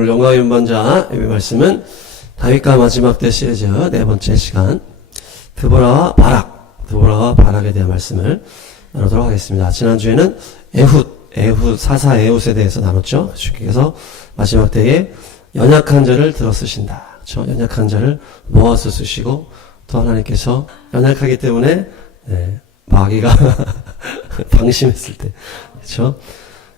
오늘 영광의 연반자 예배 말씀은 다윗과 마지막 때 시리즈 네 번째 시간 드보라와 바락에 대한 말씀을 나누도록 하겠습니다. 지난주에는 사사 에훗에 대해서 나눴죠. 주께서 마지막 때에 연약한 자를 들어 쓰신다. 그렇죠? 연약한 자를 모아서 쓰시고 또 하나님께서 연약하기 때문에 마귀가 방심했을 때, 그렇죠?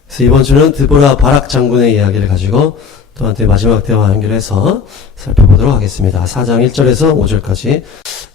그래서 이번 주는 드보라 바락 장군의 이야기를 가지고 또한테 마지막 때와 연결해서 살펴보도록 하겠습니다. 4장 1절에서 5절까지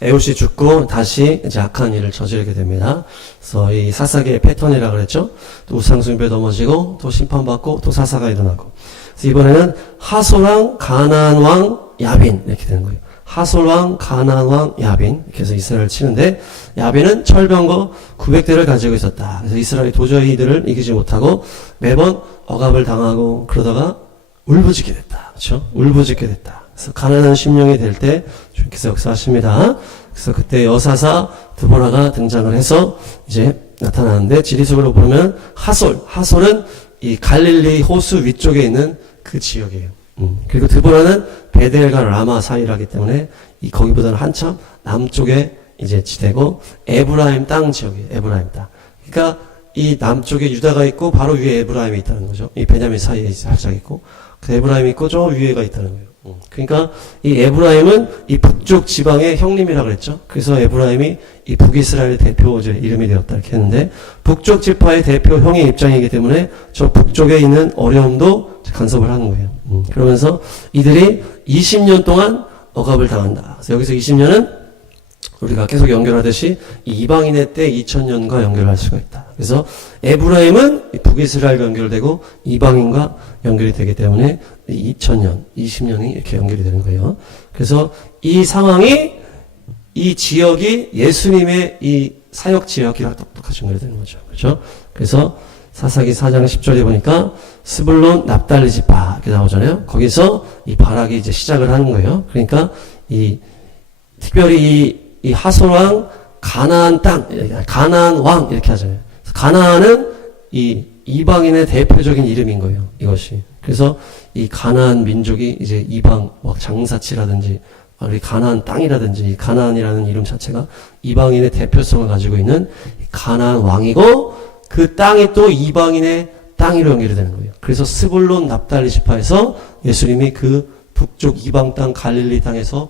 에훗이 죽고 다시 이제 악한 일을 저지르게 됩니다. 그래서 이 사사기의 패턴이라고 그랬죠. 또 우상숭배 넘어지고 또 심판받고 또 사사가 일어나고. 그래서 이번에는 하솔왕 가나안 왕 야빈 이렇게 되는 거예요. 하솔왕 가나안 왕 야빈 이렇게 해서 이스라엘을 치는데 야빈은 철병거 900대를 가지고 있었다. 그래서 이스라엘이 도저히 이들을 이기지 못하고 매번 억압을 당하고 그러다가 울부짖게 됐다. 그렇죠? 울부짖게 됐다. 그래서 가난한 심령이 될 때 주께서 역사하십니다. 그래서 그때 여사사 드보라가 등장을 해서 이제 나타나는데 지리적으로 보면 하솔은 이 갈릴리 호수 위쪽에 있는 그 지역이에요. 그리고 드보라는 베델과 라마 사이라기 때문에 이 거기보다는 한참 남쪽에 이제 지대고 에브라임 땅 지역이에요. 에브라임 땅. 그러니까 이 남쪽에 유다가 있고 바로 위에 에브라임이 있다는 거죠. 이 베냐민 사이에 살짝 있고 그 에브라임이 있고 저 위에가 있다는 거예요. 그러니까 이 에브라임은 이 북쪽 지방의 형님이라고 그랬죠. 그래서 에브라임이 이 북이스라엘 대표 이름이 되었다 이렇게 했는데 북쪽 지파의 대표 형의 입장이기 때문에 저 북쪽에 있는 어려움도 간섭을 하는 거예요. 그러면서 이들이 20년 동안 억압을 당한다. 그래서 여기서 20년은 우리가 계속 연결하듯이 이방인의 때 2000년과 연결할 수가 있다. 그래서 에브라임은 북이스라엘과 연결되고 이방인과 연결이 되기 때문에 2000년, 20년이 이렇게 연결이 되는 거예요. 그래서 이 상황이 이 지역이 예수님의 이 사역 지역이랑 똑똑하게 연결이 되는 거죠. 그렇죠? 그래서 사사기 4장 10절에 보니까 스불론 납달리 지파 이렇게 나오잖아요. 거기서 이 바락이 이제 시작을 하는 거예요. 그러니까 특별히 이 하솔왕 가나안 땅, 가나안 왕 이렇게 하잖아요. 가나안은 이 이방인의 대표적인 이름인 거예요. 이것이. 그래서 이 가나안 민족이 이제 이방 장사치라든지 우리 가나안 땅이라든지 이 가나안이라는 이름 자체가 이방인의 대표성을 가지고 있는 가나안 왕이고 그 땅이 또 이방인의 땅으로 연결이 되는 거예요. 그래서 스불론 납달리 지파에서 예수님이 그 북쪽 이방 땅 갈릴리 땅에서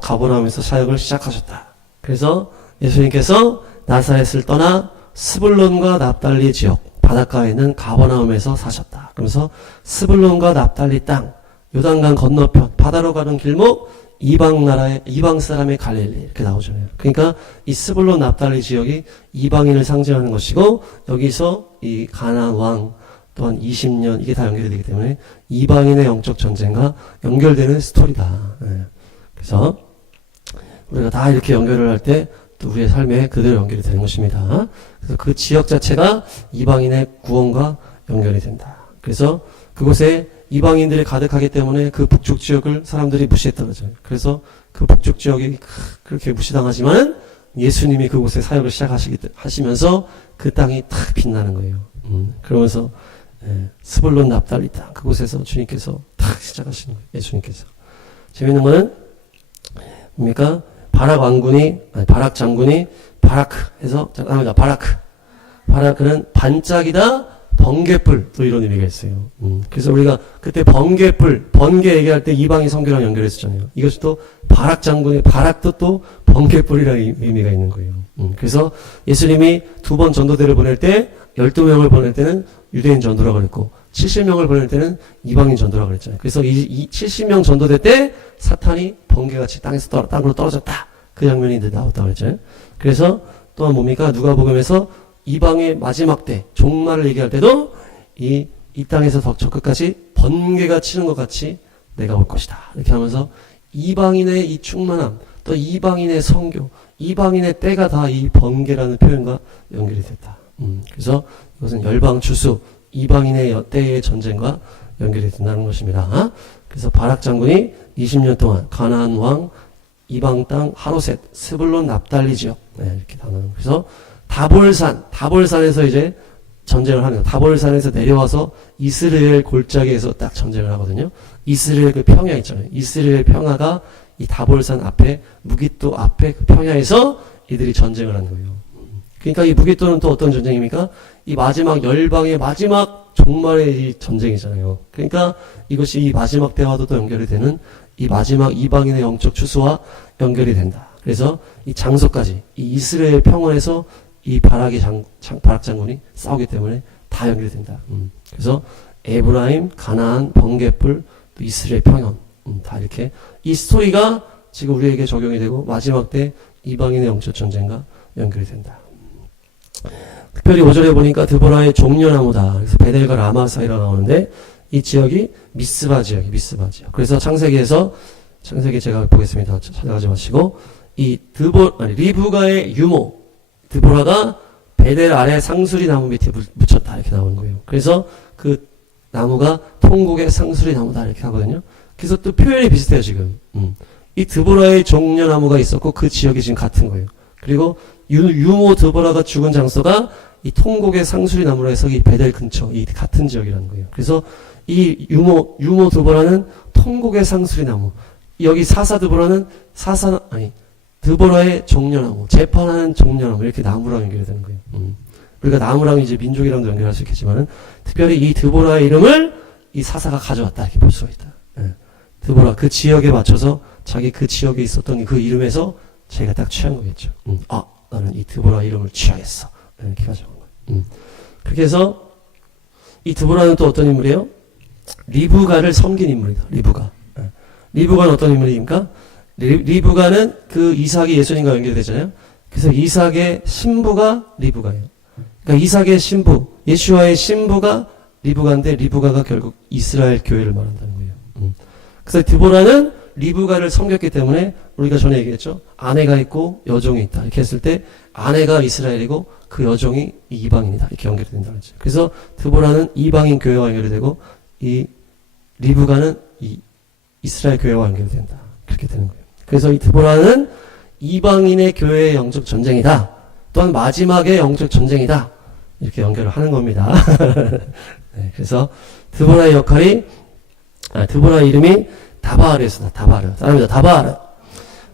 가버나움에서 사역을 시작하셨다. 그래서 예수님께서 나사렛을 떠나 스불론과 납달리 지역 바닷가에 있는 가버나움에서 사셨다. 그러면서 스불론과 납달리 땅 요단강 건너편 바다로 가는 길목 이방 사람의 갈릴리 이렇게 나오잖아요. 그러니까 이 스불론 납달리 지역이 이방인을 상징하는 것이고 여기서 이 가나안 왕 또한 20년 이게 다 연결이 되기 때문에 이방인의 영적 전쟁과 연결되는 스토리다. 그래서 우리가 다 이렇게 연결을 할 때 또 우리의 삶에 그대로 연결이 되는 것입니다. 그래서 그 지역 자체가 이방인의 구원과 연결이 된다. 그래서 그곳에 이방인들이 가득하기 때문에 그 북쪽 지역을 사람들이 무시했다는 거죠. 그래서 그 북쪽 지역이 그렇게 무시당하지만 예수님이 그곳에 사역을 시작하시면서 그 땅이 탁 빛나는 거예요. 그러면서 스불론 납달리 땅 그곳에서 주님께서 탁 시작하시는 거예요. 예수님께서. 재밌는 거는 뭡니까? 바락 장군이 바라크 해서 잠깐만요. 바라크는 반짝이다 번개불 또 이런 의미가 있어요. 그래서 우리가 그때 번개 얘기할 때 이방인 성교랑 연결했었잖아요. 이것이 또 바락 장군의 바락도 또 번개불이라는 의미가 있는 거예요. 그래서 예수님이 2번 전도대를 보낼 때 12명을 보낼 때는 유대인 전도라고 그랬고 70명을 보낼 때는 이방인 전도라고 그랬잖아요. 그래서 이 70명 전도대 때 사탄이 번개같이 땅으로 떨어졌다. 그 장면이 나왔다고 그랬잖아요. 그래서 또한 뭡니까? 누가복음에서 이방의 마지막 때 종말을 얘기할 때도 이 땅에서 저 끝까지 번개가 치는 것 같이 내가 올 것이다. 이렇게 하면서 이방인의 이 충만함 또 이방인의 선교 이방인의 때가 다 이 번개라는 표현과 연결이 됐다. 그래서 이것은 열방 추수 이방인의 때의 전쟁과 연결이 된다는 것입니다. 그래서 바락 장군이 20년 동안 가나안 왕 이방 땅 하로셋 스불론 납달리 지역 이렇게 나누는. 그래서 다볼산에서 이제 전쟁을 하는 거예요. 다볼산에서 내려와서 이스라엘 골짜기에서 딱 전쟁을 하거든요. 이스라엘 그 평야 있잖아요. 이스라엘 평야가 이 다볼산 앞에, 무기또 앞에 그 평야에서 이들이 전쟁을 하는 거예요. 그러니까 이 무기또는 또 어떤 전쟁입니까? 이 마지막 열방의 마지막 종말의 이 전쟁이잖아요. 그러니까 이것이 이 마지막 때와도 또 연결이 되는 이 마지막 이방인의 영적 추수와 연결이 된다. 그래서 이 장소까지 이 이스라엘 평원에서 이 바락 장군이 싸우기 때문에 다 연결이 된다. 그래서 에브라임, 가나안, 번개불, 또 이스라엘 평원 다 이렇게 이 스토리가 지금 우리에게 적용이 되고 마지막 때 이방인의 영적 전쟁과 연결이 된다. 특별히 5절에 보니까 드보라의 종려나무다. 그래서 베델과 라마 사이라 나오는데 이 지역이 미스바 지역이 미스바 지역. 그래서 창세기 제가 보겠습니다. 찾아가지 마시고 이 리브가의 유모 드보라가 베델 아래 상수리 나무 밑에 묻혔다 이렇게 나오는 거예요. 그래서 그 나무가 통곡의 상수리 나무다 이렇게 하거든요. 그래서 또 표현이 비슷해요 지금. 이 드보라의 종려나무가 있었고 그 지역이 지금 같은 거예요. 그리고 유모 드보라가 죽은 장소가 이 통곡의 상수리 나무로 해서 이 베델 근처 이 같은 지역이라는 거예요. 그래서 이 유모 드보라는 통곡의 상수리 나무, 여기 사사 드보라는 드보라의 종려나무, 재판하는 종려나무 이렇게 나무랑 연결이 되는 거예요. 우리가 나무랑 이제 민족이랑도 연결할 수 있겠지만은 특별히 이 드보라의 이름을 이 사사가 가져왔다 이렇게 볼 수가 있다. 드보라 그 지역에 맞춰서 자기 그 지역에 있었던 그 이름에서 자기가 딱 취한 거겠죠. 나는 이 드보라 이름을 취하겠어. 이렇게 가져온 거예요. 그렇게 해서 이 드보라는 또 어떤 인물이에요? 리브가를 섬긴 인물이다. 리브가는 어떤 인물입니까? 리브가는 그 이삭이 예수님과 연결되잖아요. 그래서 이삭의 신부가 리브가예요. 그러니까 이삭의 신부, 예수와의 신부가 리브가인데 리브가가 결국 이스라엘 교회를 말한다는 거예요. 그래서 드보라는 리브가를 섬겼기 때문에 우리가 전에 얘기했죠. 아내가 있고 여종이 있다. 이렇게 했을 때 아내가 이스라엘이고 그 여종이 이방인이다. 이렇게 연결이 된다. 그래서 드보라는 이방인 교회와 연결이 되고 이 리브가는 이 이스라엘 교회와 연결이 된다. 그렇게 되는 거예요. 그래서 이 드보라는 이방인의 교회의 영적 전쟁이다. 또한 마지막의 영적 전쟁이다. 이렇게 연결을 하는 겁니다. 네, 그래서 드보라의 역할이 드보라의 이름이 다바르였습니다. 다바르. 따라합니다. 다바르.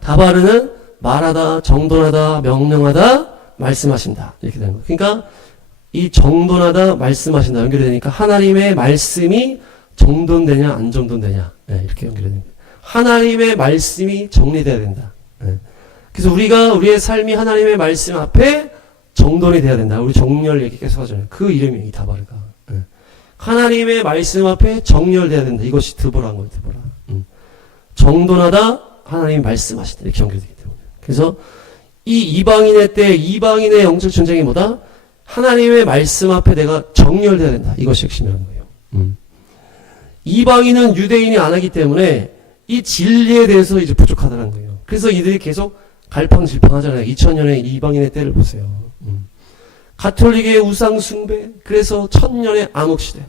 다바르는 말하다, 정돈하다, 명령하다, 말씀하신다. 이렇게 되는 거예요. 그러니까 이 정돈하다, 말씀하신다 연결이 되니까 하나님의 말씀이 정돈되냐, 안 정돈되냐. 네, 이렇게 연결이 되는 거예요. 하나님의 말씀이 정리돼야 된다. 네. 그래서 우리의 삶이 하나님의 말씀 앞에 정돈이 돼야 된다. 우리 정렬 얘기 계속 하잖아요. 그 이름이 이 다바르가. 네. 하나님의 말씀 앞에 정렬돼야 된다. 이것이 드보라인 거예요. 드보라. 정돈하다 하나님이 말씀하시다. 이렇게 연결되기 때문에. 그래서 이 이방인의 때 이방인의 영적 전쟁이 뭐다? 하나님의 말씀 앞에 내가 정렬돼야 된다. 이것이 핵심이라는 거예요. 이방인은 유대인이 안 하기 때문에 이 진리에 대해서 이제 부족하다는 거예요. 그래서 이들이 계속 갈팡질팡 하잖아요. 2000년의 이방인의 때를 보세요. 가톨릭의 우상 숭배, 그래서 1000년의 암흑시대,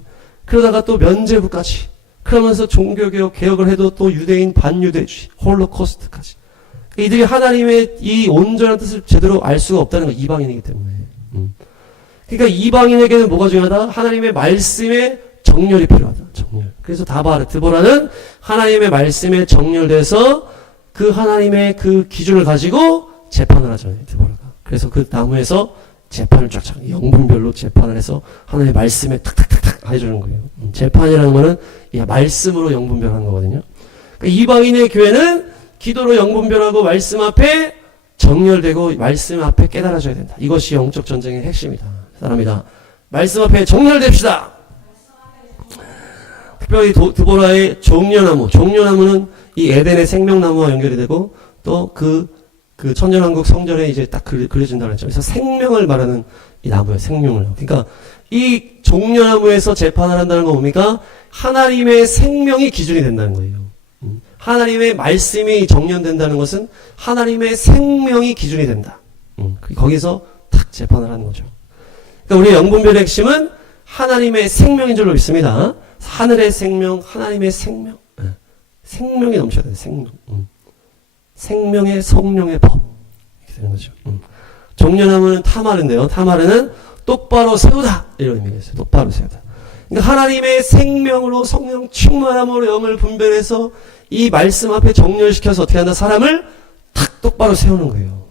그러다가 또 면죄부까지, 그러면서 종교개혁, 개혁을 해도 또 유대인 반유대주의, 홀로코스트까지. 이들이 하나님의 이 온전한 뜻을 제대로 알 수가 없다는 거, 이방인이기 때문에. 그러니까 이방인에게는 뭐가 중요하다? 하나님의 말씀의 정렬이 필요하다. 정렬. 그래서 드보라는 하나님의 말씀에 정렬돼서 그 하나님의 그 기준을 가지고 재판을 하잖아요. 드보라가. 그래서 그 나무에서 재판을 쫙쫙 영분별로 재판을 해서 하나님의 말씀에 탁탁탁탁 해주는 거예요. 재판이라는 거는 말씀으로 영분별하는 거거든요. 그러니까 이방인의 교회는 기도로 영분별하고 말씀 앞에 정렬되고 말씀 앞에 깨달아져야 된다. 이것이 영적 전쟁의 핵심이다. 사람이다. 말씀 앞에 정렬됩시다. 특별히 드보라의 종려나무는 이 에덴의 생명나무와 연결이 되고 또 그 천년왕국 성전에 이제 딱 그려진다고 했죠. 그래서 생명을 말하는 이 나무예요. 생명을. 그러니까 이 종려나무에서 재판을 한다는 건 뭡니까? 하나님의 생명이 기준이 된다는 거예요. 하나님의 말씀이 정연된다는 것은 하나님의 생명이 기준이 된다. 거기서 탁 재판을 하는 거죠. 그러니까 우리의 영분별의 핵심은 하나님의 생명인 줄로 믿습니다. 하늘의 생명, 하나님의 생명. 생명이 넘쳐야 돼요. 생명. 생명의 성령의 법. 이렇게 되는 거죠. 종려나무는 타마르인데요. 타마르는 또 똑바로 세우다 이런 의미가 있어요. 똑바로 세우다. 그러니까 하나님의 생명으로 성령 충만함으로 영을 분별해서 이 말씀 앞에 정렬시켜서 어떻게 한다? 사람을 탁 똑바로 세우는 거예요.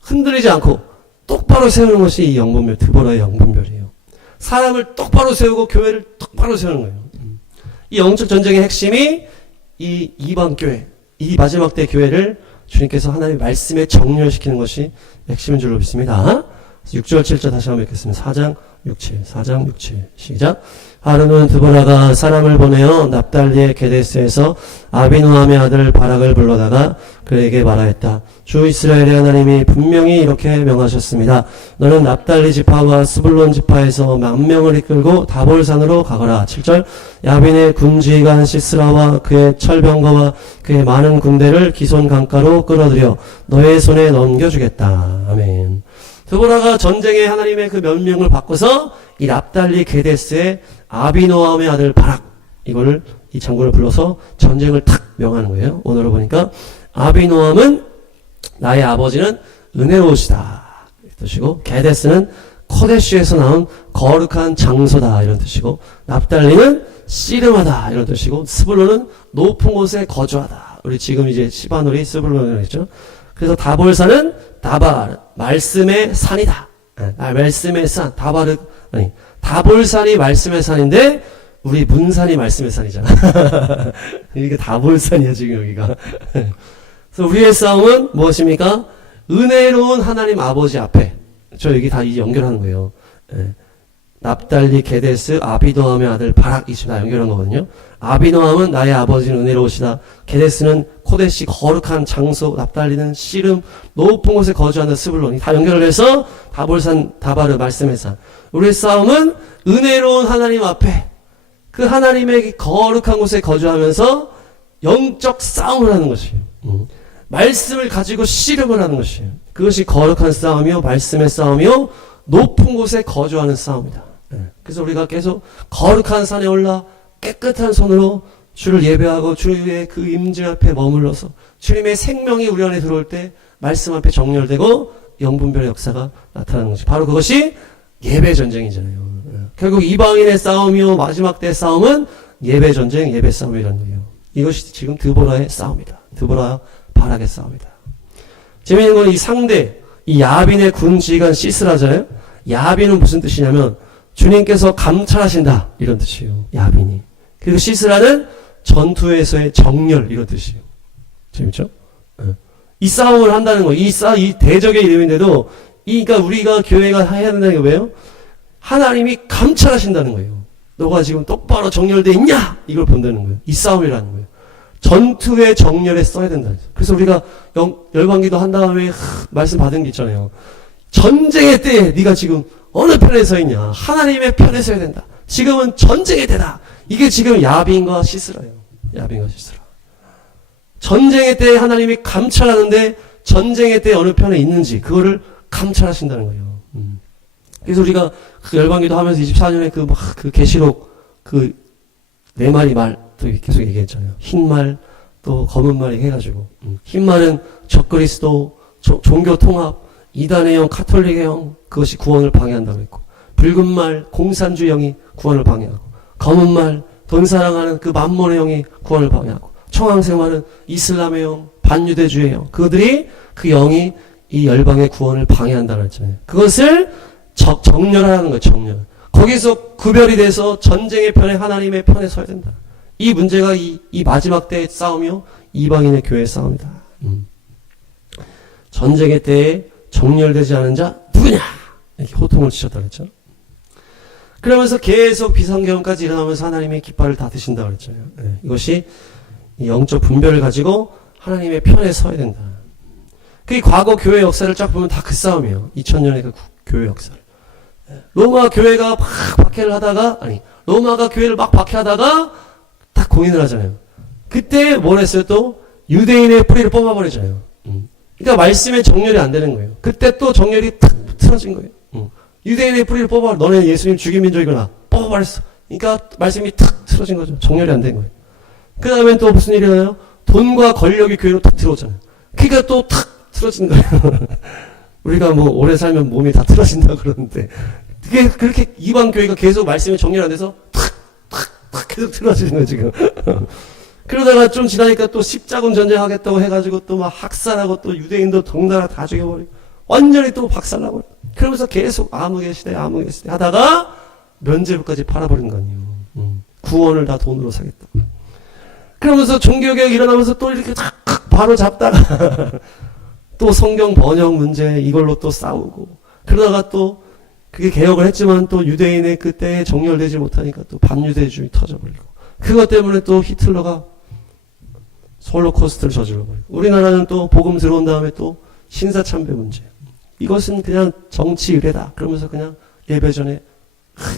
흔들리지 않고 똑바로 세우는 것이 이 영분별, 드보라의 영분별이에요. 사람을 똑바로 세우고 교회를 똑바로 세우는 거예요. 이 영적 전쟁의 핵심이 이 이방교회, 이 마지막 때 교회를 주님께서 하나님의 말씀에 정렬시키는 것이 핵심인 줄로 믿습니다. 6절 7절 다시 한번 읽겠습니다. 4장 6, 7 4장 6, 7 시작. 하루는 드보라가 사람을 보내어 납달리의 게데스에서 아비노함의 아들 바락을 불러다가 그에게 말하였다. 주 이스라엘의 하나님이 분명히 이렇게 명하셨습니다. 너는 납달리 지파와 스불론 지파에서 10,000명을 이끌고 다볼산으로 가거라. 7절 야빈의 군지휘관 시스라와 그의 철병거와 그의 많은 군대를 기손 강가로 끌어들여 너의 손에 넘겨주겠다. 아멘. 드보라가 전쟁에 하나님의 그 명령을 받고서 이 납달리 게데스의 아비노함의 아들 바락 이거를 이 장군을 불러서 전쟁을 탁 명하는 거예요. 오늘로 보니까 아비노함은 나의 아버지는 은혜로우시다 이런 뜻이고, 게데스는 코데시에서 나온 거룩한 장소다 이런 뜻이고, 납달리는 씨름하다 이런 뜻이고, 스불론은 높은 곳에 거주하다. 우리 지금 이제 시바놀이 스불론이라고 했죠. 그래서 다볼산은 다발 말씀의 산이다. 말씀의 산 다바르 아니 다볼산이 말씀의 산인데 우리 문산이 말씀의 산이잖아. 이게 다볼산이야 지금 여기가. 그래서 우리의 싸움은 무엇입니까? 은혜로운 하나님 아버지 앞에. 저 여기 다 연결하는 거예요. 납달리 게데스 아비노함의 아들 바락 이 다 연결한 거거든요. 아비노함은 나의 아버지는 은혜로우시다. 게데스는 코데시 거룩한 장소, 납달리는 씨름 높은 곳에 거주하는 스불론이 다 연결을 해서 다볼산 다바르 말씀의 산. 우리의 싸움은 은혜로운 하나님 앞에 그 하나님의 거룩한 곳에 거주하면서 영적 싸움을 하는 것이에요. 말씀을 가지고 씨름을 하는 것이에요. 그것이 거룩한 싸움이요 말씀의 싸움이요 높은 곳에 거주하는 싸움이다. 그래서 우리가 계속 거룩한 산에 올라 깨끗한 손으로 주를 예배하고 주의 그 임재 앞에 머물러서 주님의 생명이 우리 안에 들어올 때 말씀 앞에 정렬되고 영분별의 역사가 나타나는 것이 바로 그것이 예배 전쟁이잖아요. 결국 이방인의 싸움이요 마지막 때의 싸움은 예배 전쟁, 예배 싸움이라는 거예요. 이것이 지금 드보라의 싸움이다. 드보라 바락의 싸움이다. 재미있는 건 이 상대, 이 야빈의 군 지휘관 시스라잖아요. 야빈은 무슨 뜻이냐면 주님께서 감찰하신다 이런 뜻이에요. 야빈이. 그리고 시스라는 전투에서의 정렬 이런 뜻이에요. 재밌죠? 이 싸움을 한다는 거예요. 이 대적의 이름인데도 그러니까 우리가 교회가 해야 된다는 게 왜요? 하나님이 감찰하신다는 거예요. 너가 지금 똑바로 정렬돼 있냐? 이걸 본다는 거예요. 이 싸움이라는 거예요. 전투의 정렬에 써야 된다. 그래서 우리가 열방기도 한 다음에 말씀 받은 게 있잖아요. 전쟁의 때에 네가 지금 어느 편에 서 있냐? 하나님의 편에 서야 된다. 지금은 전쟁의 때다. 이게 지금 야빈과 시스라예요. 야빈과 시스라. 전쟁의 때에 하나님이 감찰하는데 전쟁의 때에 어느 편에 있는지 그거를 감찰하신다는 거예요. 그래서 우리가 그 열방기도 하면서 24년에 그 계시록 그 네 마리 말 또 계속 얘기했잖아요. 흰 말 또 검은 말 해가지고 흰 말은 적그리스도 종교 통합 이단의 영 카톨릭의 영 그것이 구원을 방해한다고 했고, 붉은 말 공산주의 영이 구원을 방해하고, 검은 말 돈 사랑하는 그 만몬의 영이 구원을 방해하고, 청황색 말은 이슬람의 영 반유대주의 영 그들이 그 영이 이 열방의 구원을 방해한다고 했잖아요. 그것을 정렬하는 거예요. 정렬. 거기서 구별이 돼서 전쟁의 편에 하나님의 편에 서야 된다. 이 문제가 이 마지막 때의 싸움이요 이방인의 교회의 싸움이다. 전쟁의 때에 정렬되지 않은 자 누구냐 이렇게 호통을 치셨다 그랬죠. 그러면서 계속 비상경까지 일어나면서 하나님의 깃발을 다 드신다고 그랬잖아요. 이것이 이 영적 분별을 가지고 하나님의 편에 서야 된다. 그 과거 교회 역사를 쫙 보면 다 그 싸움이에요. 2000년의 그 교회 역사를. 로마 교회가 막 박해를 하다가 로마가 교회를 막 박해하다가 딱 공인을 하잖아요. 그때 뭘 했어요? 또 유대인의 뿌리를 뽑아버리잖아요. 그러니까 말씀의 정렬이 안 되는 거예요. 그때 또 정렬이 탁 틀어진 거예요. 유대인의 뿌리를 뽑아 너네 예수님 죽인 민족이구나 뽑아버렸어. 그러니까 말씀이 탁 틀어진 거죠. 정렬이 안 된 거예요. 그 다음엔 또 무슨 일이 일어나요? 돈과 권력이 교회로 탁 들어오잖아요. 그러니까 또 탁 틀어진 거예요. 우리가 뭐 오래 살면 몸이 다 틀어진다 그러는데 그게 그렇게 이방 교회가 계속 말씀이 정리 안 돼서 탁 계속 틀어지는 거예요 지금. 그러다가 좀 지나니까 또 십자군 전쟁하겠다고 해가지고 또 막 학살하고 또 유대인도 동나라 다 죽여버리고 완전히 또 박살나고 그러면서 계속 암흑의 시대 하다가 면죄부까지 팔아버린 거 아니에요. 구원을 다 돈으로 사겠다. 그러면서 종교개혁 일어나면서 또 이렇게 바로 잡다가 또 성경 번역 문제 이걸로 또 싸우고 그러다가 또 그게 개혁을 했지만 또 유대인의 그때에 정렬되지 못하니까 또 반유대주의 터져버리고 그것 때문에 또 히틀러가 홀로코스트를 저질러버리고 우리나라는 또 복음 들어온 다음에 또 신사참배 문제 이것은 그냥 정치 의례다 그러면서 그냥 예배 전에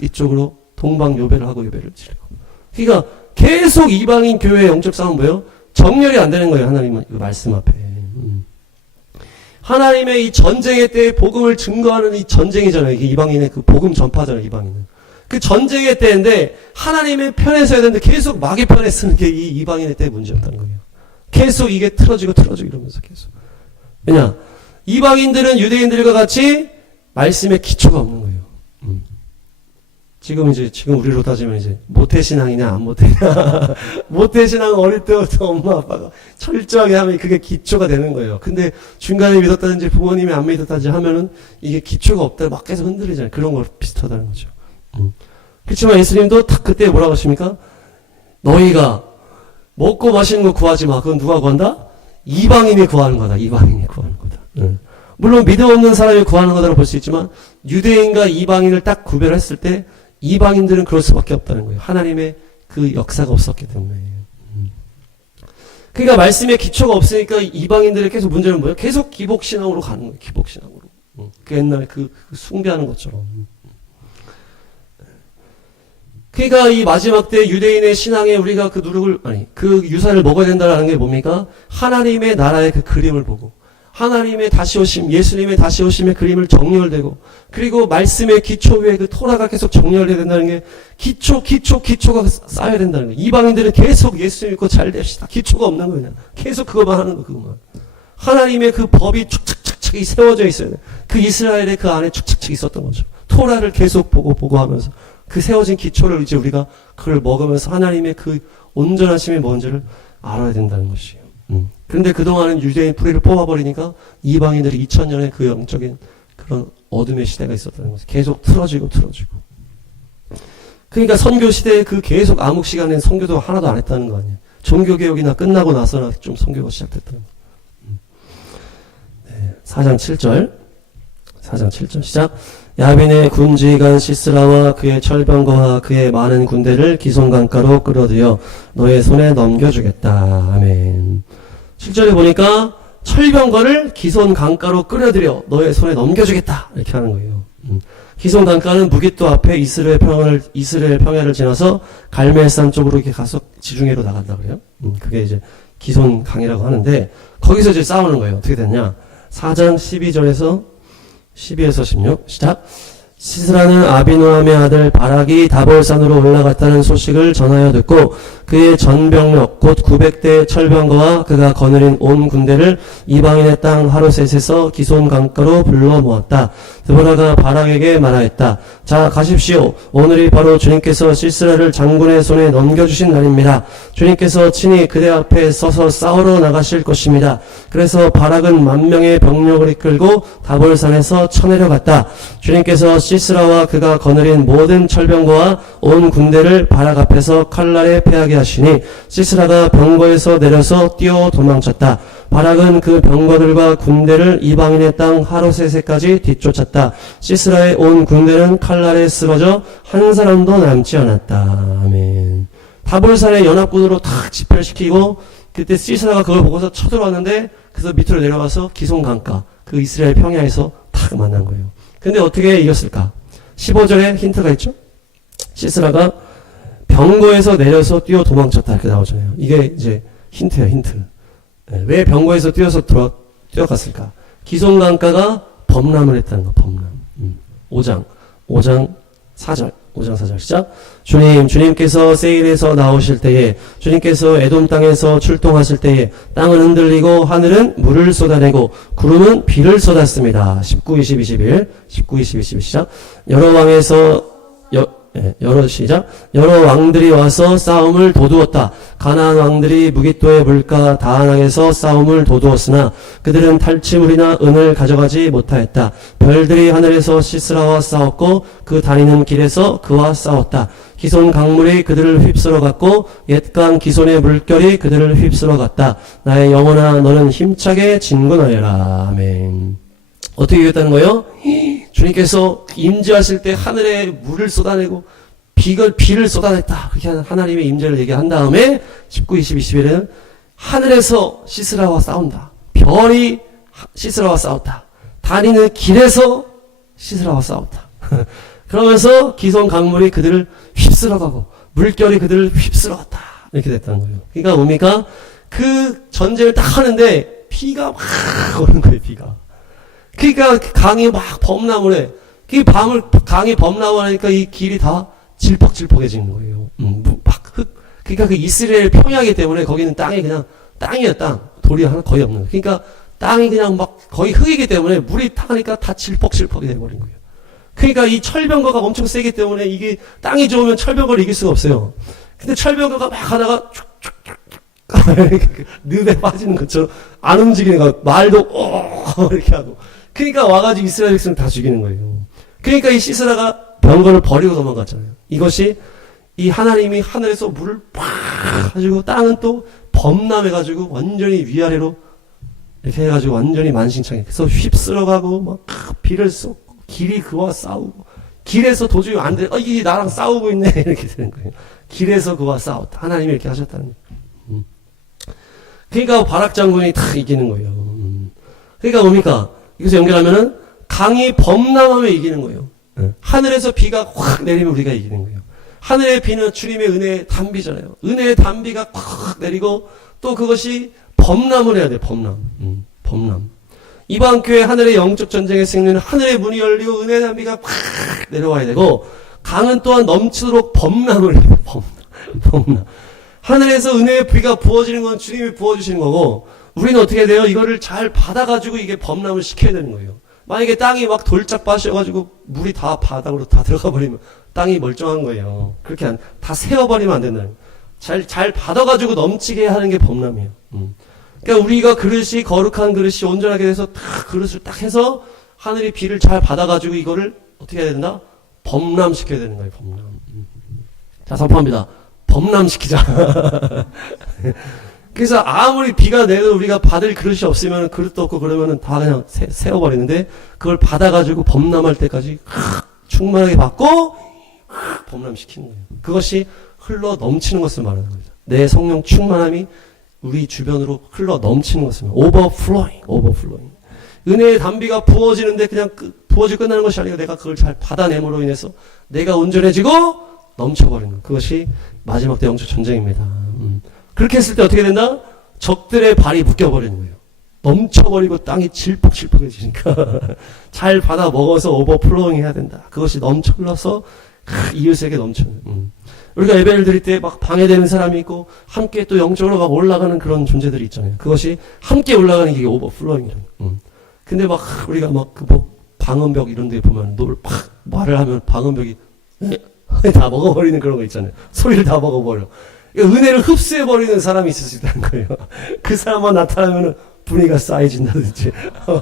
이쪽으로 동방요배를 하고 예배를 드리고 그러니까 계속 이방인 교회의 영적 싸움은 뭐예요? 정렬이 안 되는 거예요. 하나님은 그 말씀 앞에. 하나님의 이 전쟁의 때에 복음을 증거하는 이 전쟁이잖아요. 이게 이방인의 그 복음 전파잖아요. 이방인은. 그 전쟁의 때인데 하나님의 편에 서야 되는데 계속 마귀 편에 쓰는 게 이 이방인의 때의 문제였다는 거예요. 계속 이게 틀어지고 이러면서 계속. 왜냐? 이방인들은 유대인들과 같이 말씀에 기초가 없는 거예요. 지금 우리로 따지면 모태신앙이냐, 안 모태냐. 모태신앙 어릴 때부터 엄마, 아빠가 철저하게 하면 그게 기초가 되는 거예요. 근데 중간에 믿었다든지 부모님이 안 믿었다든지 하면은 이게 기초가 없다 막 계속 흔들리잖아요. 그런 거 비슷하다는 거죠. 그렇지만 예수님도 딱 그때 뭐라고 하십니까? 너희가 먹고 마시는 거 구하지 마. 그건 누가 구한다? 이방인이 구하는 거다. 이방인이 구하는 거다. 물론 믿음 없는 사람이 구하는 거다라고 볼 수 있지만 유대인과 이방인을 딱 구별했을 때 이방인들은 그럴 수밖에 없다는 거예요. 하나님의 그 역사가 없었기 때문에. 그러니까 말씀에 기초가 없으니까 이방인들의 계속 문제는 뭐예요? 계속 기복신앙으로 가는 거예요. 기복신앙으로. 그 옛날에 그 숭배하는 것처럼. 그러니까 이 마지막 때 유대인의 신앙에 우리가 그 그 유산을 먹어야 된다는 게 뭡니까? 하나님의 나라의 그 그림을 보고 하나님의 다시 오심, 예수님의 다시 오심의 그림을 정렬되고 그리고 말씀의 기초 위에 그 토라가 계속 정렬돼야 된다는 게 기초가 쌓여야 된다는 거예요. 이방인들은 계속 예수 믿고 잘 됩시다. 기초가 없는 거예요. 계속 그것만 하는 거 그것만. 하나님의 그 법이 축축축축이 세워져 있어야 돼. 그 이스라엘의 그 안에 축축축 있었던 거죠. 토라를 계속 보고 하면서 그 세워진 기초를 이제 우리가 그걸 먹으면서 하나님의 그 온전하심이 뭔지를 알아야 된다는 것이에요. 그런데 그동안은 유대인 뿌리를 뽑아버리니까 이방인들이 2000년의 그 영적인 그런 어둠의 시대가 있었다는 거죠. 계속 틀어지고. 그러니까 선교 시대에 그 계속 암흑 시간엔 선교도 하나도 안 했다는 거 아니에요. 종교개혁이나 끝나고 나서나 좀 선교가 시작됐다는 거예요. 네, 4장 7절 시작. 야빈의 군지관 시스라와 그의 철병거와 그의 많은 군대를 기손강가로 끌어들여 너의 손에 넘겨주겠다. 아멘. 7절에 보니까 철병거를 기손강가로 끌어들여 너의 손에 넘겨주겠다. 이렇게 하는 거예요. 기손강가는 무깃도 앞에 이스라엘 평야를 지나서 갈멜산 쪽으로 이렇게 가서 지중해로 나간다 그래요. 그게 이제 기손강이라고 하는데 거기서 이제 싸우는 거예요. 어떻게 됐냐? 4장 12절에서 12에서 16 시작. 시스라는 아비노함의 아들 바락이 다볼산으로 올라갔다는 소식을 전하여 듣고 그의 전병력 곧 900대 철병거와 그가 거느린 온 군대를 이방인의 땅 하로셋에서 기손 강가로 불러 모았다. 드보라가 바락에게 말하였다. 자 가십시오. 오늘이 바로 주님께서 시스라를 장군의 손에 넘겨주신 날입니다. 주님께서 친히 그대 앞에 서서 싸우러 나가실 것입니다. 그래서 바락은 10,000명의 병력을 이끌고 다볼산에서 쳐내려갔다. 주님께서 시스라와 그가 거느린 모든 철병거와 온 군대를 바락 앞에서 칼날에 패하게 하시니 시스라가 병거에서 내려서 뛰어 도망쳤다. 바락은 그 병거들과 군대를 이방인의 땅 하로셋에까지 뒤쫓았다. 시스라의 온 군대는 칼날에 쓰러져 한 사람도 남지 않았다. 아멘. 다볼산의 연합군으로 탁 집결시키고 그때 시스라가 그걸 보고서 쳐들어왔는데 그래서 밑으로 내려가서 기손강가 그 이스라엘 평야에서 탁 만난 거예요. 근데 어떻게 이겼을까? 15절에 힌트가 있죠? 시스라가 병거에서 내려서 뛰어 도망쳤다 이렇게 나오잖아요. 이게 이제 힌트예요. 힌트. 네, 왜 병거에서 뛰어갔을까? 기손강가가 범람을 했다는 거. 범람. 5장 4절 5장 4절 시작. 주님께서 세일에서 나오실 때에, 주님께서 에돔 땅에서 출동하실 때에 땅은 흔들리고 하늘은 물을 쏟아내고 구름은 비를 쏟았습니다. 19, 20, 21 시작. 여러 왕들이 와서 싸움을 도두었다. 가나안 왕들이 무깃도의 물가 다한항에서 싸움을 도두었으나 그들은 탈취물이나 은을 가져가지 못하였다. 별들이 하늘에서 시스라와 싸웠고 그 다니는 길에서 그와 싸웠다. 기손 강물이 그들을 휩쓸어 갔고 옛강 기손의 물결이 그들을 휩쓸어 갔다. 나의 영혼아 너는 힘차게 진군하여라. 아멘. 어떻게 이겼다는 거예요? 주님께서 임재하실 때 하늘에 물을 쏟아내고 비를 쏟아냈다. 그렇게 하나님의 임재를 얘기한 다음에 19, 20, 21에는 하늘에서 시스라와 싸운다. 별이 시스라와 싸웠다. 다니는 길에서 시스라와 싸웠다. 그러면서 기손 강물이 그들을 휩쓸어가고 물결이 그들을 휩쓸어갔다. 이렇게 됐다는 거예요. 그러니까 뭡니까? 그 전쟁을 딱 하는데 비가 막 오는 거예요. 비가. 그러니까 강이 막 범람을 해. 그 강이 범람을 하니까 이 길이 다 질퍽질퍽해지는 거예요. 막 그러니까 그 이스라엘 평야이기 때문에 거기는 땅이 그냥 땅이에요, 땅. 돌이 하나 거의 없는 거예요. 그러니까 땅이 그냥 막 거의 흙이기 때문에 물이 타니까 다 질퍽질퍽이 돼버린 거예요. 그러니까 이 철병거가 엄청 세기 때문에 이게 땅이 좋으면 철병거를 이길 수가 없어요. 근데 철병거가 막 하다가 늪에 빠지는 것처럼 안 움직이는 거, 말도 이렇게 하고. 그러니까 와가지고 이스라엘 백성을 다 죽이는 거예요. 그러니까 이 시스라가 병거를 버리고 도망갔잖아요. 이것이 이 하나님이 하늘에서 물을 팍 가지고 땅은 또 범람해가지고 완전히 위아래로 이렇게 해가지고 완전히 만신창이. 그래서 휩쓸어가고 막 비를 쏟고 길이 그와 싸우고 길에서 도저히 안 돼. 이게 나랑 싸우고 있네. 이렇게 되는 거예요. 길에서 그와 싸웠다. 하나님이 이렇게 하셨다는 거예요. 그러니까 바락 장군이 다 이기는 거예요. 그러니까 뭡니까? 여기서 연결하면은 강이 범람하면 이기는 거예요. 하늘에서 비가 확 내리면 우리가 이기는 거예요. 하늘의 비는 주님의 은혜의 단비잖아요. 은혜의 단비가 확 내리고 또 그것이 범람을 해야 돼. 범람. 이번 교회 하늘의 영적 전쟁의 승리는 하늘의 문이 열리고 은혜의 단비가 확 내려와야 되고 강은 또한 넘치도록 범람을 해야 돼. 범람. 하늘에서 은혜의 비가 부어지는 건 주님이 부어주시는 거고 우리는 어떻게 돼요? 이거를 잘 받아가지고 이게 범람을 시켜야 되는 거예요. 만약에 땅이 막 돌짝 빠셔가지고 물이 다 바닥으로 다 들어가 버리면 땅이 멀쩡한 거예요. 그렇게 다 세워버리면 안 된다는 거예요. 잘 받아가지고 넘치게 하는 게 범람이에요. 그러니까 우리가 그릇이 거룩한 그릇이 온전하게 돼서 딱 그릇을 딱 해서 하늘이 비를 잘 받아가지고 이거를 어떻게 해야 된다? 범람시켜야 되는 거예요. 범람. 자, 선포합니다. 범람시키자. 그래서 아무리 비가 내도 우리가 받을 그릇이 없으면 그릇도 없고 그러면은 다 그냥 세워버리는데 그걸 받아가지고 범람할 때까지 충만하게 받고 범람시키는 거예요. 그것이 흘러 넘치는 것을 말하는 겁니다. 내 성령 충만함이 우리 주변으로 흘러 넘치는 것을 말합니다. overflowing. 은혜의 단비가 부어지는데 그냥 부어지고 끝나는 것이 아니고 내가 그걸 잘 받아냄으로 인해서 내가 온전해지고 넘쳐버리는 것. 그것이 마지막 때 영적 전쟁입니다. 그렇게 했을 때 어떻게 된다? 적들의 발이 묶여버리는 거예요. 넘쳐버리고 땅이 질퍽질퍽해지니까 잘 받아 먹어서 오버플로잉 해야 된다. 그것이 넘쳐 흘러서 이웃에게 넘쳐요. 우리가 예배를 드릴 때 막 방해되는 사람이 있고 함께 또 영적으로 막 올라가는 그런 존재들이 있잖아요. 그것이 함께 올라가는 게 오버플로잉이라는 거예요. 근데 막 우리가 막 그 뭐 방언벽 이런 데 보면 팍 말을 하면 방언벽이 다 먹어버리는 그런 거 있잖아요. 소리를 다 먹어버려. 은혜를 흡수해버리는 사람이 있을 수 있다는 거예요. 그 사람만 나타나면 분위기가 쌓여진다든지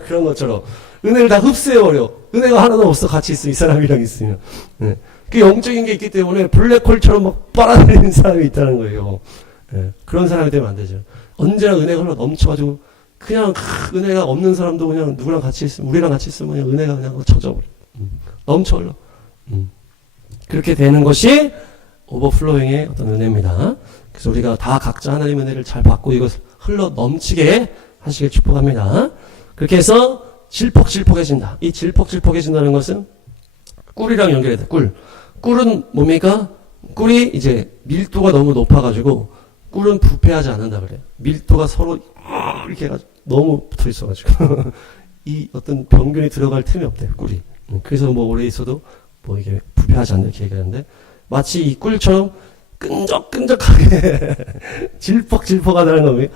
그런 것처럼 은혜를 다 흡수해버려. 은혜가 하나도 없어. 같이 있으면 이 사람이랑 있으면. 네. 그 영적인 게 있기 때문에 블랙홀처럼 막 빨아들이는 사람이 있다는 거예요. 네. 그런 사람이 되면 안 되죠. 언제나 은혜가 흘러 넘쳐가지고 그냥 은혜가 없는 사람도 그냥 누구랑 같이 있으면 우리랑 같이 있으면 그냥 은혜가 그냥 젖어버려. 넘쳐 흘러. 그렇게 되는 것이 오버플로잉의 어떤 은혜입니다. 그래서 우리가 다 각자 하나님의 은혜를 잘 받고 이것을 흘러 넘치게 하시길 축복합니다. 그렇게 해서 질퍽질퍽해진다. 이 질퍽질퍽해진다는 것은 꿀이랑 연결해야 돼. 꿀은 뭡니까? 꿀이 이제 밀도가 너무 높아가지고 꿀은 부패하지 않는다 그래요. 밀도가 서로 이렇게 해가지고 너무 붙어 있어가지고 이 어떤 병균이 들어갈 틈이 없대요. 꿀이. 그래서 뭐 오래 있어도 뭐 이게 부패하지 않는 이렇게 얘기하는데 마치 이 꿀처럼 끈적끈적하게 질퍽질퍽하다는 거예요.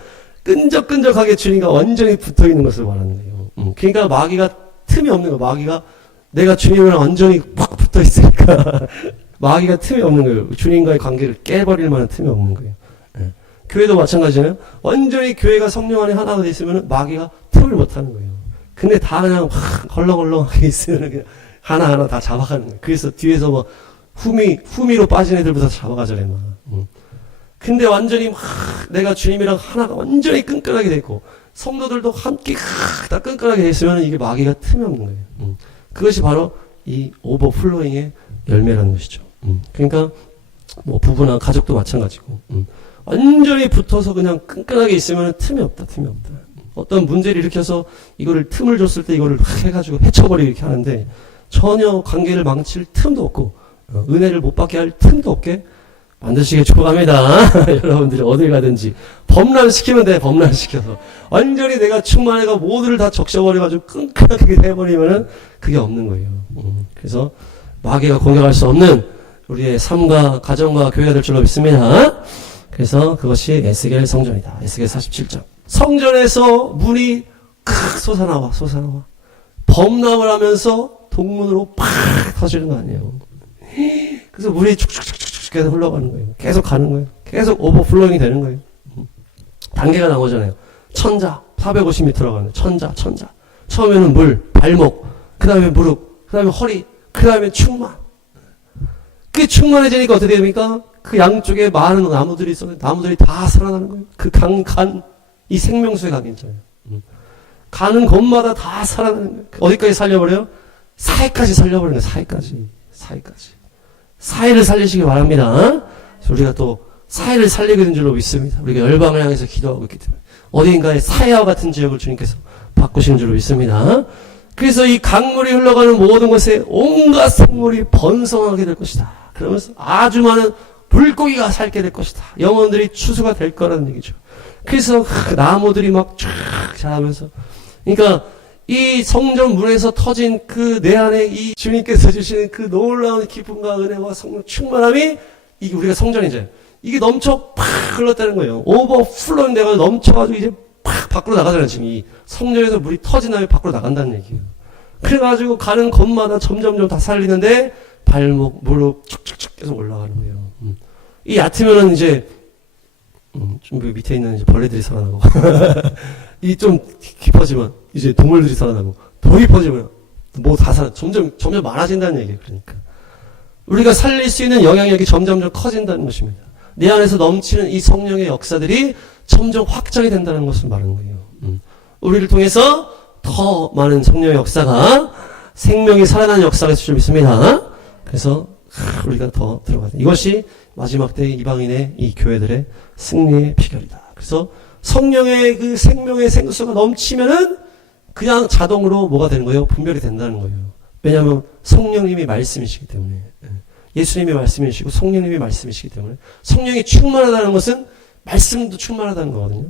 끈적끈적하게 주님과 완전히 붙어있는 것을 말하는 거예요. 그러니까 마귀가 틈이 없는 거예요. 마귀가 내가 주님이랑 완전히 팍 붙어있으니까 마귀가 틈이 없는 거예요. 주님과의 관계를 깨버릴 만한 틈이 없는 거예요. 예. 교회도 마찬가지잖아요. 완전히 교회가 성령 안에 하나가 돼 있으면 마귀가 틈을 못하는 거예요. 근데 다 그냥 확 헐렁헐렁하게 있으면 그냥 하나하나 다 잡아가는 거예요. 그래서 뒤에서 뭐 후미로 빠진 애들부터 잡아가잖아요. 막. 근데 완전히 막 내가 주님이랑 하나가 완전히 끈끈하게 돼 있고 성도들도 함께 다 끈끈하게 돼 있으면 이게 마귀가 틈이 없는 거예요. 그것이 바로 이 오버플로잉의 열매라는 것이죠. 그러니까 뭐 부부나 가족도 마찬가지고 완전히 붙어서 그냥 끈끈하게 있으면 틈이 없다. 어떤 문제를 일으켜서 이거를 틈을 줬을 때 이거를 해가지고 헤쳐버리게 이렇게 하는데 전혀 관계를 망칠 틈도 없고 은혜를 못 받게 할 틈도 없게 만드시길 축복합니다. 여러분들이 어딜 가든지 범람시키면 돼. 범람시켜서 완전히 내가 충만해가 모두를 다 적셔버려가지고 끈끈하게 해버리면은 그게 없는 거예요. 그래서 마귀가 공격할 수 없는 우리의 삶과 가정과 교회가 될 줄로 믿습니다. 그래서 그것이 에스겔 성전이다. 에스겔 47장. 성전에서 문이 솟아나와. 범람을 하면서 동문으로 팍 터지는 거 아니에요. 그래서 물이 축축축축 계속 흘러가는 거예요. 계속 가는 거예요. 계속 오버플로잉이 되는 거예요. 단계가 나오잖아요. 천자, 450m라고 하는 천자. 처음에는 물, 발목, 그 다음에 무릎, 그 다음에 허리, 그 다음에 충만. 그게 충만해지니까 어떻게 됩니까? 그 양쪽에 많은 나무들이 있어요. 나무들이 다 살아나는 거예요. 그 이 생명수의 강이 있잖아요. 가는 곳마다 다 살아나는 거예요. 어디까지 살려버려요? 사해까지 살려버리는 거예요. 사해까지. 사해를 살리시기 바랍니다. 그래서 우리가 또 사해를 살리게 된 줄로 믿습니다. 우리가 열방을 향해서 기도하고 있기 때문에 어디인가에 사해와 같은 지역을 주님께서 바꾸시는 줄로 믿습니다. 그래서 이 강물이 흘러가는 모든 곳에 온갖 생물이 번성하게 될 것이다. 그러면서 아주 많은 물고기가 살게 될 것이다. 영혼들이 추수가 될 거라는 얘기죠. 그래서 그 나무들이 막 쫙 자라면서 그러니까 이 성전 문에서 터진 그 내 안에 이 주님께서 주시는 그 놀라운 기쁨과 은혜와 성령 충만함이 이게 우리가 성전이잖아요. 이게 넘쳐 팍 흘렀다는 거예요. 오버플로잉 돼가 넘쳐가지고 이제 팍 밖으로 나가잖아요. 지금 이 성전에서 물이 터진 다음에 밖으로 나간다는 얘기예요. 그래가지고 가는 곳마다 점점점 다 살리는데 발목, 무릎 축축축 계속 올라가는 거예요. 이 얕으면은 이제 좀 밑에 있는 이제 벌레들이 살아나고 이 좀 깊어지면 이제 동물들이 살아나고 더 깊어지면 뭐 다 점점 많아진다는 얘기예요. 그러니까 우리가 살릴 수 있는 영향력이 점점 커진다는 것입니다. 내 안에서 넘치는 이 성령의 역사들이 점점 확장이 된다는 것을 말하는 거예요. 우리를 통해서 더 많은 성령의 역사가 생명이 살아나는 역사가 있을 줄 믿습니다. 그래서 우리가 더 들어가야 돼. 이것이 마지막 때 이방인의 이 교회들의 승리의 비결이다. 그래서 성령의 그 생명의 생수가 넘치면은 그냥 자동으로 뭐가 되는 거예요? 분별이 된다는 거예요. 왜냐하면 성령님이 말씀이시기 때문에. 예수님이 말씀이시고 성령님이 말씀이시기 때문에. 성령이 충만하다는 것은 말씀도 충만하다는 거거든요.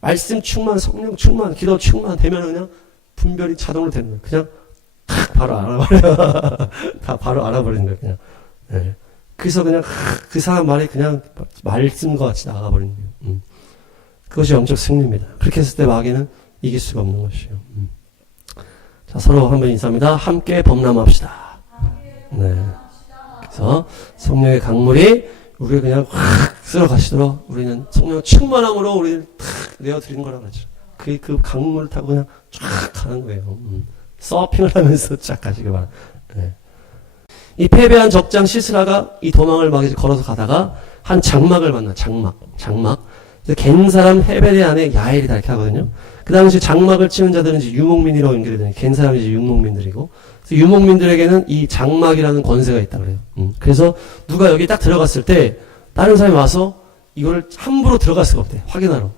말씀 충만, 성령 충만, 기도 충만 되면 그냥 분별이 자동으로 되는 거예요. 그냥 탁 바로 알아버려요. 다 바로 알아버리는 거예요. 그냥. 네. 그래서 그냥 그 사람 말이 그냥 말씀과 같이 나가버리는 거예요. 그것이 영적 승리입니다. 그렇게 했을 때 마귀는 이길 수가 없는 것이에요. 자, 서로 한번 인사합니다. 함께 범람합시다. 네. 그래서 성령의 강물이 우리를 그냥 확 쓸어가시도록 우리는 성령 충만함으로 우리를 탁 내어드리는 거라고 그러죠. 그 강물을 타고 그냥 쫙 가는 거예요. 서핑을 하면서 쫙 가시길 바랍니다. 네. 이 패배한 적장 시스라가 이 도망을 막 이제 걸어서 가다가 한 장막을 만나. 장막. 갠 사람 헤베레 안에 야엘이다 이렇게 하거든요. 그 당시 장막을 치는 자들은 이제 유목민이라고 연결이 되는, 갠 사람이 이제 유목민들이고, 그래서 유목민들에게는 이 장막이라는 권세가 있다 그래요. 그래서 누가 여기 딱 들어갔을 때 다른 사람이 와서 이거를 함부로 들어갈 수가 없대. 확인하러.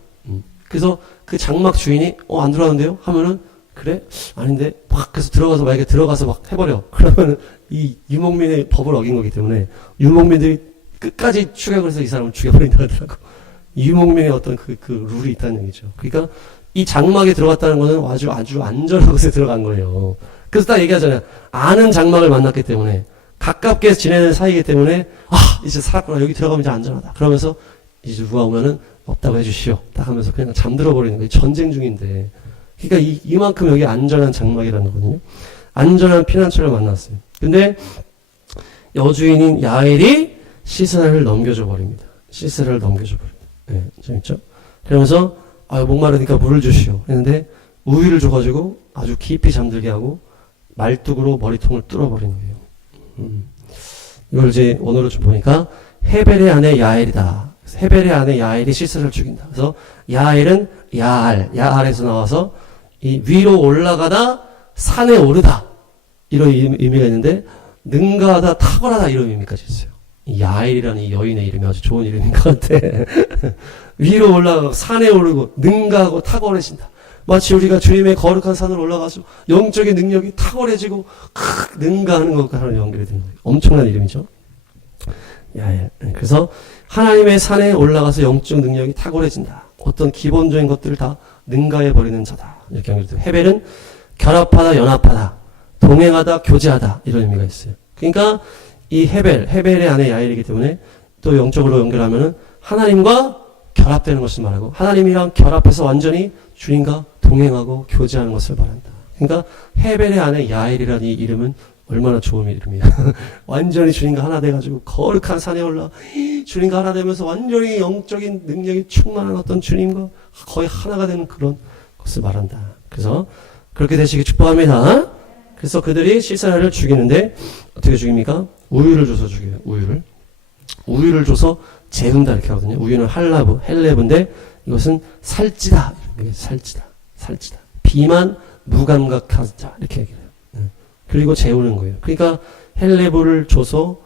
그래서 그 장막 주인이 안 들어가는데요? 하면은 그래? 아닌데 막 그래서 만약에 들어가서 막 해버려. 그러면은 이 유목민의 법을 어긴 거기 때문에 유목민들이 끝까지 추격을 해서 이 사람을 죽여버린다 하더라고. 유목민의 어떤 그 룰이 있다는 얘기죠. 그러니까 이 장막에 들어갔다는 거는 아주 안전한 곳에 들어간 거예요. 그래서 딱 얘기하잖아요. 아는 장막을 만났기 때문에 가깝게 지내는 사이이기 때문에 이제 살았구나. 여기 들어가면 이제 안전하다. 그러면서 이제 누가 오면은 없다고 해주시오. 딱 하면서 그냥 잠들어 버리는 거예요. 전쟁 중인데. 그러니까 이만큼 여기 안전한 장막이라는 거거든요. 안전한 피난처를 만났어요. 근데 여주인인 야엘이 시스라를 넘겨줘 버립니다. 시스라를 넘겨줘 버립니다. 네, 재밌죠? 그러면서 목마르니까 물을 주시오. 했는데 우유를 줘가지고 아주 깊이 잠들게 하고 말뚝으로 머리통을 뚫어버리는 거예요. 이걸 이제 원어로 좀 보니까 헤벨의 아내 야엘이다. 헤벨의 아내 야엘이 시스라를 죽인다. 그래서 야엘은 야알에서 나와서 이 위로 올라가다 산에 오르다 이런 의미가 있는데 능가하다 탁월하다 이런 의미까지 있어요. 이 야엘이라는 이 여인의 이름이 아주 좋은 이름인 것 같아. 위로 올라가고 산에 오르고 능가하고 탁월해진다. 마치 우리가 주님의 거룩한 산으로 올라가서 영적인 능력이 탁월해지고 능가하는 것과는 연결이 되는 거예요. 엄청난 이름이죠. 야엘. 그래서 하나님의 산에 올라가서 영적 능력이 탁월해진다. 어떤 기본적인 것들을 다 능가해 버리는 자다. 이렇게 연결돼요. 헤벨은 결합하다, 연합하다, 동행하다, 교제하다 이런 의미가 있어요. 그러니까 이 헤벨의 아내 야엘이기 때문에 또 영적으로 연결하면은 하나님과 결합되는 것을 말하고 하나님이랑 결합해서 완전히 주님과 동행하고 교제하는 것을 말한다. 그러니까 헤벨의 아내 야엘이라는 이 이름은 얼마나 좋은 이름이야. 완전히 주님과 하나 돼가지고 거룩한 산에 올라 주님과 하나 되면서 완전히 영적인 능력이 충만한 어떤 주님과 거의 하나가 되는 그런 것을 말한다. 그래서 그렇게 되시기 축복합니다. 그래서 그들이 시스라를 죽이는데 어떻게 죽입니까? 우유를 줘서 죽여요. 우유를 줘서 재운다 이렇게 하거든요. 우유는 헬레브인데 이것은 살찌다. 살찌다. 비만 무감각하자 이렇게 얘기해요. 그리고 재우는 거예요. 그러니까 헬레브를 줘서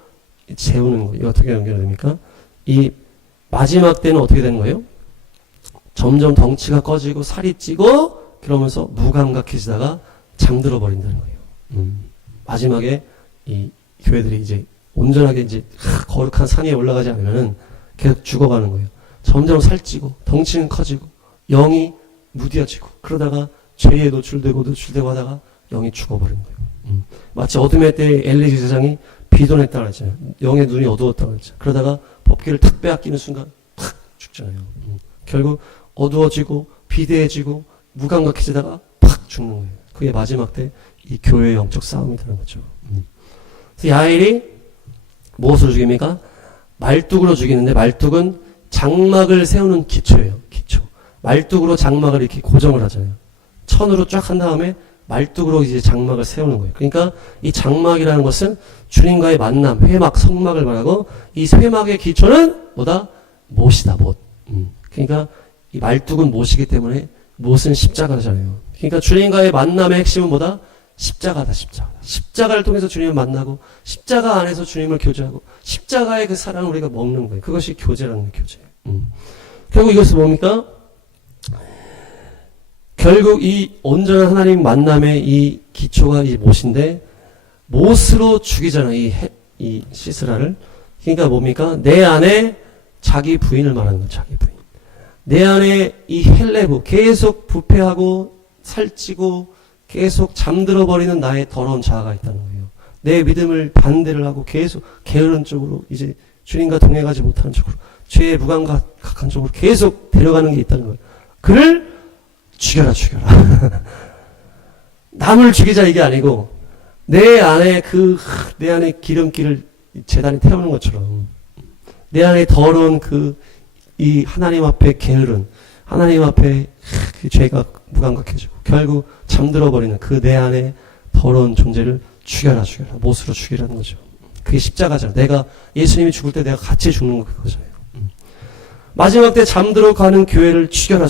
재우는 거예요. 이거 어떻게 연결됩니까? 이 마지막 때는 어떻게 되는 거예요? 점점 덩치가 꺼지고 살이 찌고 그러면서 무감각해지다가 잠들어 버린다는 거예요. 마지막에 이 교회들이 이제 온전하게 이제 거룩한 산에 올라가지 않으면은 계속 죽어가는 거예요. 점점 살찌고 덩치는 커지고 영이 무뎌지고 그러다가 죄에 노출되고 하다가 영이 죽어버리는 거예요. 마치 어둠의 때에 엘리 제사장이 비도냈다고 했잖아요. 영의 눈이 어두웠다고 했죠. 그러다가 법궤를 탁 빼앗기는 순간 탁 죽잖아요. 결국 어두워지고 비대해지고 무감각해지다가 팍 죽는 거예요. 그게 마지막 때 이 교회의 영적 싸움이라는 거죠. 그래서 야엘이 무엇으로 죽입니까? 말뚝으로 죽이는데 말뚝은 장막을 세우는 기초예요. 기초. 말뚝으로 장막을 이렇게 고정을 하잖아요. 천으로 쫙 한 다음에 말뚝으로 이제 장막을 세우는 거예요. 그러니까 이 장막이라는 것은 주님과의 만남, 회막, 성막을 말하고 이 회막의 기초는 뭐다? 못이다, 못. 그러니까 이 말뚝은 못이기 때문에 못은 십자가잖아요. 그러니까 주님과의 만남의 핵심은 뭐다? 십자가다, 십자가. 십자가를 통해서 주님을 만나고 십자가 안에서 주님을 교제하고 십자가의 그 사랑을 우리가 먹는 거예요. 그것이 교제라는 거예요, 교제. 결국 이것은 뭡니까? 결국 이 온전한 하나님 만남의 이 기초가 이 못인데 못으로 죽이잖아요. 이 시스라를. 그러니까 뭡니까? 내 안에 자기 부인을 말하는 거예요. 자기 부인. 내 안에 이 헬레브 계속 부패하고 살찌고 계속 잠들어 버리는 나의 더러운 자아가 있다는 거예요. 내 믿음을 반대를 하고 계속 게으른 쪽으로 이제 주님과 동행하지 못하는 쪽으로 죄의 무감각한 쪽으로 계속 데려가는 게 있다는 거예요. 그를 죽여라. 남을 죽이자 이게 아니고 내 안에 내 안에 기름기를 제단에 태우는 것처럼 내 안에 더러운 이 하나님 앞에 게으른 하나님 앞에 그 죄가 무감각해지고 결국 잠들어 버리는 그 내 안에 더러운 존재를 죽여라. 못으로 죽이라는 거죠. 그게 십자가잖아. 내가 예수님이 죽을 때 내가 같이 죽는 거 그거잖아요. 마지막 때 잠들어 가는 교회를 죽여라.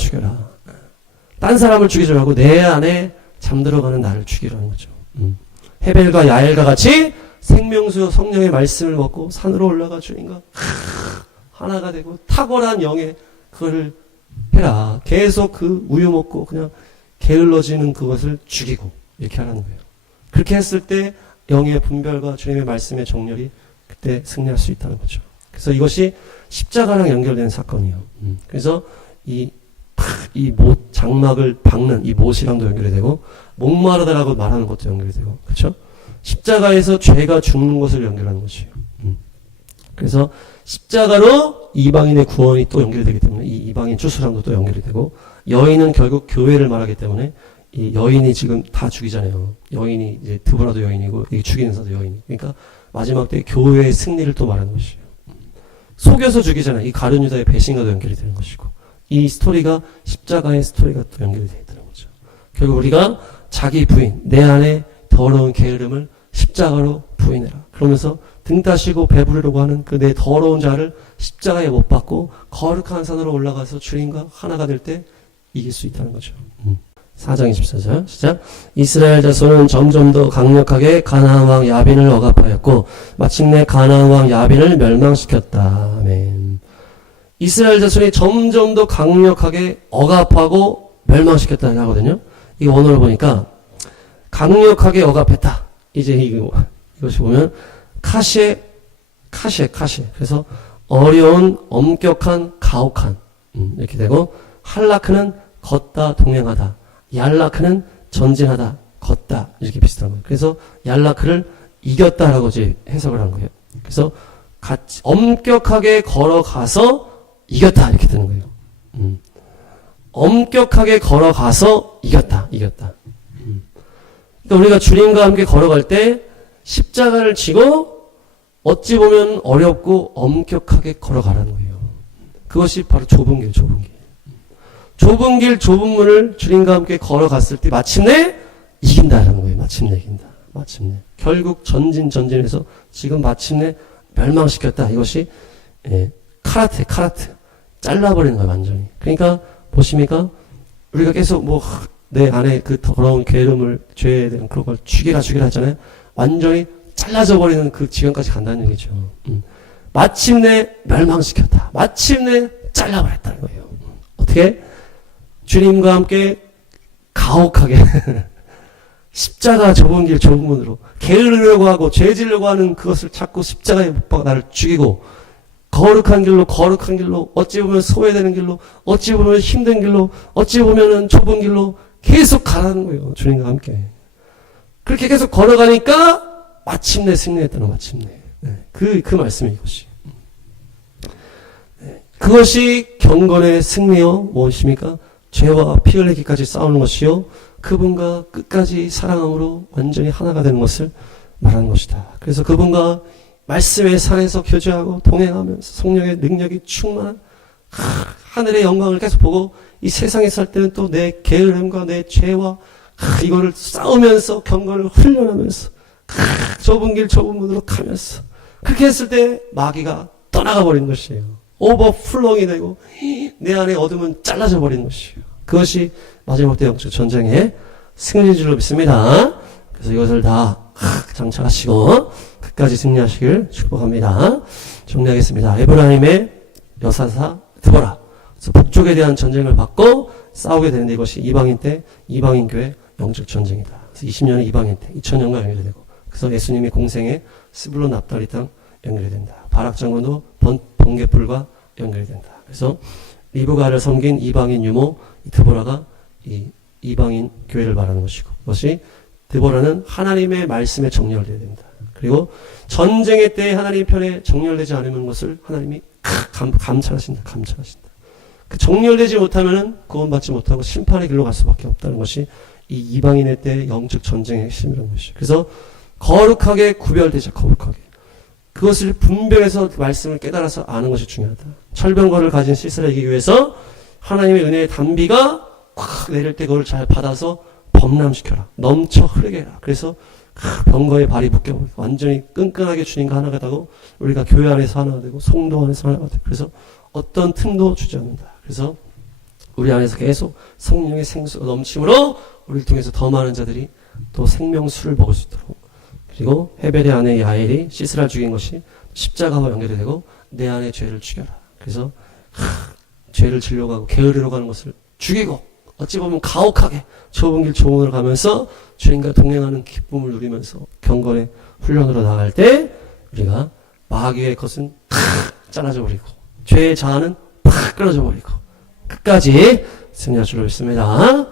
딴 사람을 죽이지 말고 내 안에 잠들어가는 나를 죽이라는 거죠. 헤벨과 야엘과 같이 생명수 성령의 말씀을 먹고 산으로 올라가 주님과 하나가 되고 탁월한 영의 그거를 해라. 계속 그 우유 먹고 그냥 게을러지는 그것을 죽이고 이렇게 하라는 거예요. 그렇게 했을 때 영의 분별과 주님의 말씀의 정렬이 그때 승리할 수 있다는 거죠. 그래서 이것이 십자가랑 연결되는 사건이에요. 그래서 이 못, 장막을 박는 이 못이랑도 연결이 되고 목마르다라고 말하는 것도 연결이 되고 그렇죠? 십자가에서 죄가 죽는 것을 연결하는 것이에요. 그래서 십자가로 이방인의 구원이 또 연결되기 때문에 이 이방인 추수랑도 또 연결이 되고, 여인은 결국 교회를 말하기 때문에 이 여인이 지금 다 죽이잖아요. 여인이 이제 드보라도 여인이고 이 죽이는 사도 여인이. 그러니까 마지막 때 교회의 승리를 또 말하는 것이에요. 속여서 죽이잖아요. 이 가룟 유다의 배신과도 연결이 되는 것이고, 이 스토리가 십자가의 스토리가 또 연결이 되어 있다는 거죠. 결국 우리가 자기 부인, 내 안에 더러운 게으름을 십자가로 부인해라. 그러면서 등 따시고 배부르려고 하는 그 내 더러운 자를 십자가에 못 박고 거룩한 산으로 올라가서 주님과 하나가 될 때 이길 수 있다는 거죠. 4장 24절 시작. 이스라엘 자손은 점점 더 강력하게 가나안 왕 야빈을 억압하였고 마침내 가나안 왕 야빈을 멸망시켰다. 아멘. 이스라엘 자손이 점점 더 강력하게 억압하고 멸망시켰다는 하거든요. 이 원어를 보니까 강력하게 억압했다. 이제 이것이 보면 카시에. 그래서 어려운, 엄격한, 가혹한 이렇게 되고, 할라크는 걷다, 동행하다. 얄라크는 전진하다, 걷다 이렇게 비슷한 거예요. 그래서 얄라크를 이겼다라고 이제 해석을 한 거예요. 그래서 같이 엄격하게 걸어가서 이겼다 이렇게 되는 거예요. 엄격하게 걸어가서 이겼다. 그러니까 우리가 주님과 함께 걸어갈 때 십자가를 지고 어찌 보면 어렵고 엄격하게 걸어가라는 거예요. 그것이 바로 좁은 길. 좁은 길, 좁은 문을 주님과 함께 걸어갔을 때 마침내 이긴다라는 거예요. 마침내 이긴다. 결국 전진해서 지금 마침내 멸망시켰다. 이것이 카라테. 잘라버리는 거예요. 완전히. 그러니까 보십니까? 우리가 계속 내 안에 그 더러운 게으름을, 죄에 대한 그런 걸 죽이라 했잖아요. 완전히 잘라져 버리는 그 지경까지 간다는 얘기죠. 마침내 멸망시켰다. 마침내 잘라버렸다는 거예요. 어떻게? 주님과 함께 가혹하게 십자가 좁은 길 좁은 문으로 게으르려고 하고 죄지려고 하는 그것을 자꾸 십자가에 못 박아 나를 죽이고, 거룩한 길로 어찌 보면 소외되는 길로, 어찌 보면 힘든 길로, 어찌 보면 좁은 길로 계속 가라는 거예요. 주님과 함께 그렇게 계속 걸어가니까 마침내 승리했다는 마침내. 그 말씀이 이것이. 그것이 경건의 승리요 무엇입니까? 죄와 피 흘리기까지 싸우는 것이요 그분과 끝까지 사랑함으로 완전히 하나가 되는 것을 말하는 것이다. 그래서 그분과 말씀의 산에서 교제하고 동행하면서 성령의 능력이 충만한 하늘의 영광을 계속 보고, 이 세상에 살 때는 또 내 게으름과 내 죄와 이거를 싸우면서 경건을 훈련하면서 좁은 길 좁은 문으로 가면서, 그렇게 했을 때 마귀가 떠나가 버린 것이에요. 오버플로잉이 되고 내 안에 어둠은 잘라져 버리는 것이에요. 그것이 마지막 때 영적 전쟁의 승리인 줄로 믿습니다. 그래서 이것을 다 장착하시고 끝까지 승리하시길 축복합니다. 정리하겠습니다. 에브라임의 여사사 드보라. 그래서 북쪽에 대한 전쟁을 받고 싸우게 되는데, 이것이 이방인 때 이방인 교회 영적 전쟁이다. 그래서 20년은 이방인 때 2000년과 연결이 되고, 그래서 예수님이 공생의 스불론 납달리 땅 연결이 된다. 바락 장군도 번개불과 연결이 된다. 그래서 리브가를 섬긴 이방인 유모 드보라가 이 이방인 교회를 말하는 것이고, 그것이 드보라는 하나님의 말씀에 정렬되어야 된다. 그리고 전쟁의 때에 하나님 편에 정렬되지 않으면 것을 하나님이 감찰하신다. 그 정렬되지 못하면은 구원받지 못하고 심판의 길로 갈 수밖에 없다는 것이 이 이방인의 때 영적 전쟁의 핵심이라는 것이죠. 그래서 거룩하게 구별되자. 거룩하게. 그것을 분별해서 그 말씀을 깨달아서 아는 것이 중요하다. 철병거를 가진 시스라를 이기기 위해서 하나님의 은혜의 단비가 콱 내릴 때 그걸 잘 받아서 범람시켜라. 넘쳐 흐르게 해라. 그래서 병거에 발이 묶여버리고 완전히 끈끈하게 주님과 하나가 되고, 우리가 교회 안에서 하나가 되고 성도 안에서 하나가 되고, 그래서 어떤 틈도 주지 않는다. 그래서 우리 안에서 계속 성령의 생수가 넘침으로 우리를 통해서 더 많은 자들이 또 생명수를 먹을 수 있도록, 그리고 헤벨의 아내 야엘이 시스라를 죽인 것이 십자가와 연결이 되고 내 안에 죄를 죽여라. 그래서 죄를 지려고 하고 게으르려고 하는 것을 죽이고, 어찌 보면 가혹하게 좁은 길 좁은 길을 가면서 주님과 동행하는 기쁨을 누리면서 경건의 훈련으로 나갈 때 우리가 마귀의 것은 잘라져 버리고 죄의 자아는 팍 끊어져 버리고 끝까지 승리할 줄로 믿습니다.